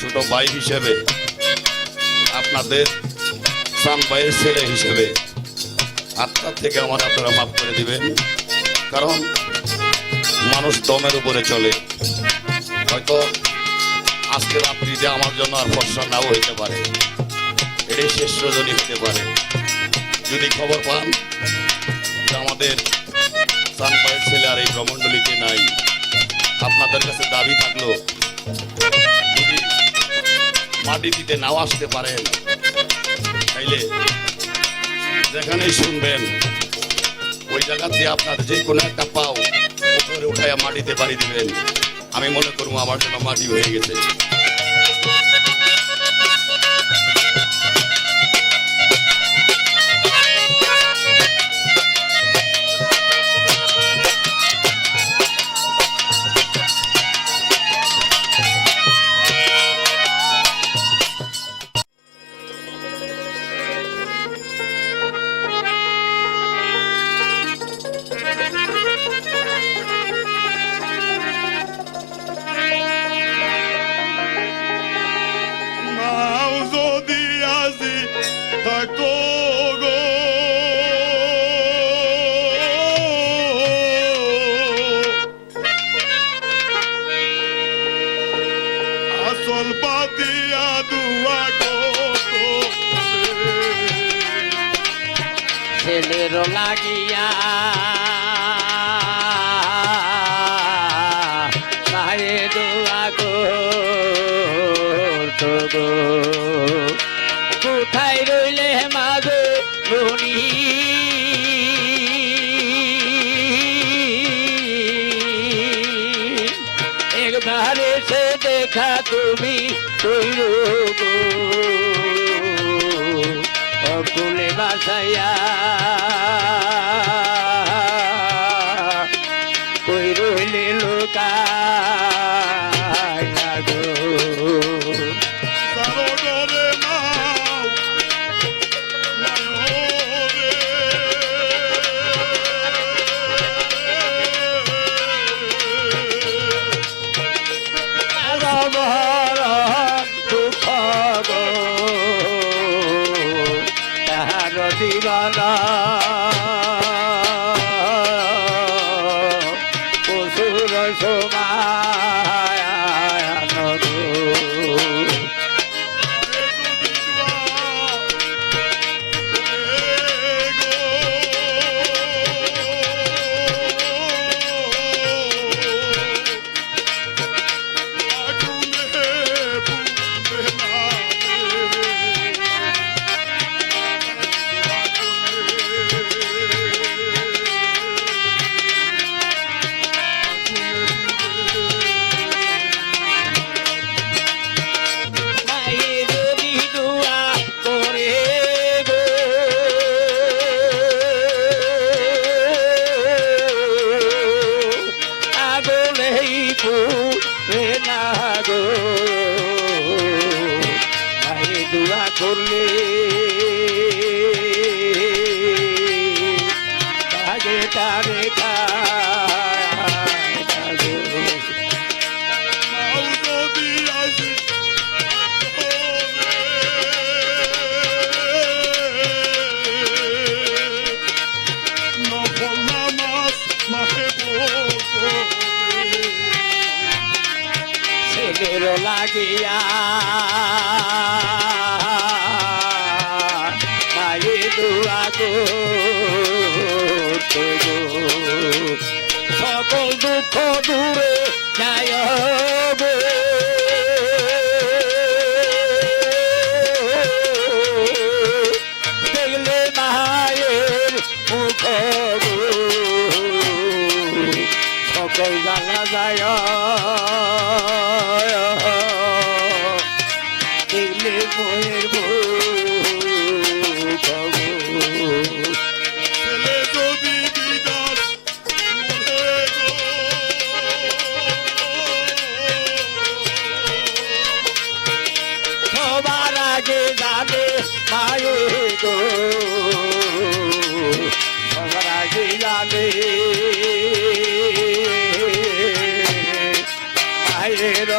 ছোট ভাই হিসেবে, আপনাদের সান ভাইয়ের ছেলে হিসেবে আত্মার থেকে আমার আপনারা মাফ করে দিবেন। কারণ মানুষ দমের উপরে চলে। হয়তো আজকে রাত্রিটা আমার জন্য আর বর্ষা নাও হইতে পারে। এটাই শেষ রজনী হতে পারে। যদি খবর পান যে আমাদের সান ভাইয়ের ছেলে আর এই ভ্রমণ্ডলিতে নাই, আপনাদের কাছে দাবি থাকল মাটি দিতে নাও আসতে পারেন তাইলে যেখানেই শুনবেন, ওই জায়গাতে আপনার যে কোনো একটা পাও উপরে উঠাইয়া মাটিতে বাড়ি দিবেন। আমি মনে করব আমার জন্য মাটি হয়ে গেছে। লাগিয়া। কোথায় রইলে একবার দেখা তুমি তৈর অকুলে বাসাইয়া পশুর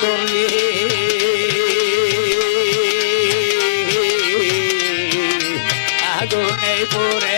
করলি। আগুনে পড়ে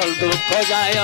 সকল দুঃখ যায়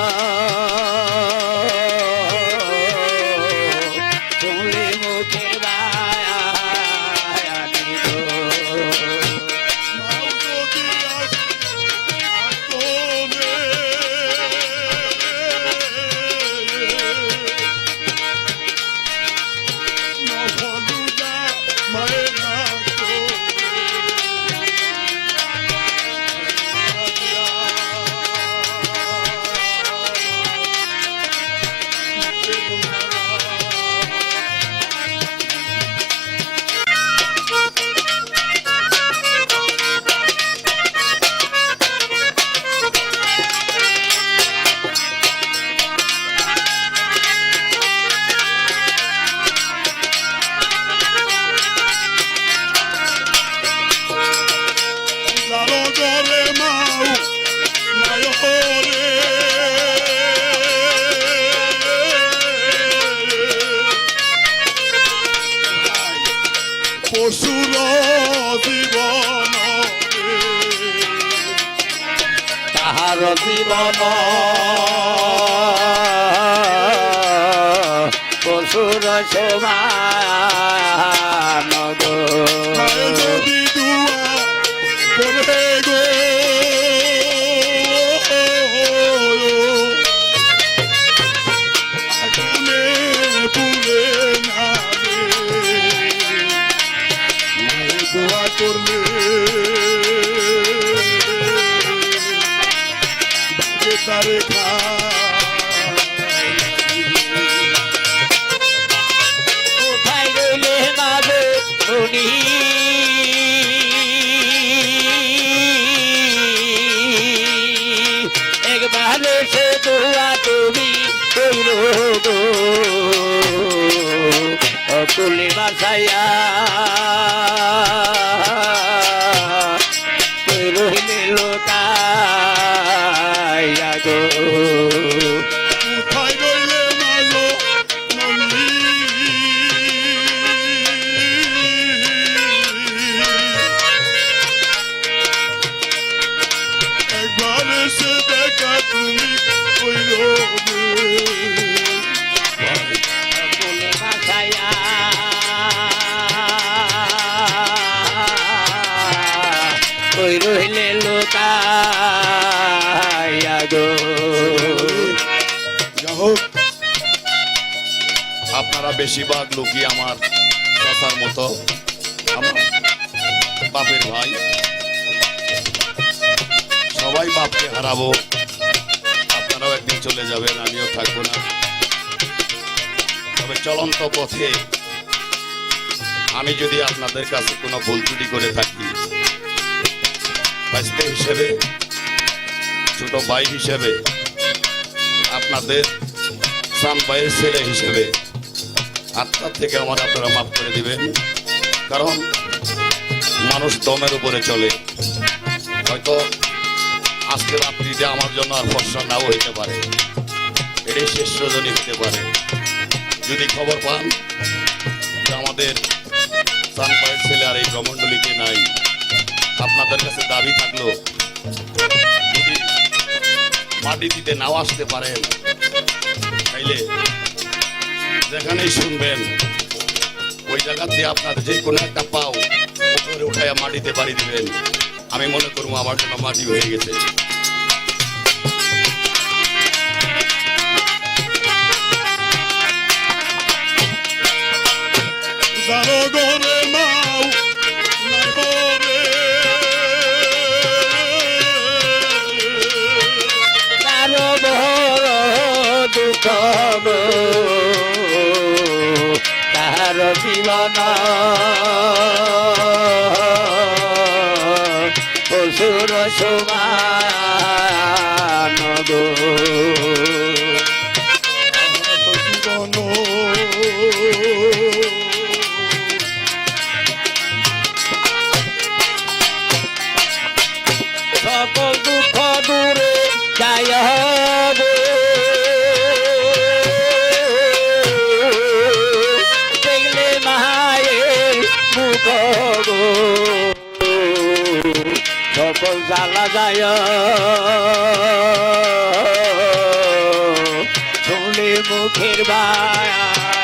জীবন পশুর সমান অতুলি বাসাইয়া আপনারা বেশিরভাগ লোকই আমার কথার মতো বাপের ভাই। সবাই বাপকে হারাবো। আপনারাও একদিন চলে যাবেন, আমিও থাকব না। তবে চলন্ত পথে আমি যদি আপনাদের কাছে কোনো ভুল ত্রুটি করে থাকি হিসেবে, ছোট ভাই হিসেবে আপনাদের সান ভাইয়ের ছেলে হিসেবে আত্মার থেকে আমার আপনারা মাফ করে দিবেন। কারণ মানুষ দমের উপরে চলে। হয়তো আজকে রাত্রিটা আমার জন্য আর ফসল নাও হইতে পারে। এটাই শেষ রজনী হতে পারে। যদি খবর পান যে আমাদের সান ভাইয়ের ছেলে আর এই ভ্রমণ্ডলিতে নাই, আপনাদের কাছে দাবি থাকল, যদি মাটি দিতে নাও আসতে পারেন তাইলে যেখানেই শুনবেন, ওই জায়গাতে আপনার যে কোনো একটা পাও উপরে উঠাইয়া মাটিতে বাড়ি দিবেন। আমি মনে করব আমার জন্য মাটি হয়ে গেছে। दीवाना জ্বালা যায়। শুনলে মুখের বায়ালি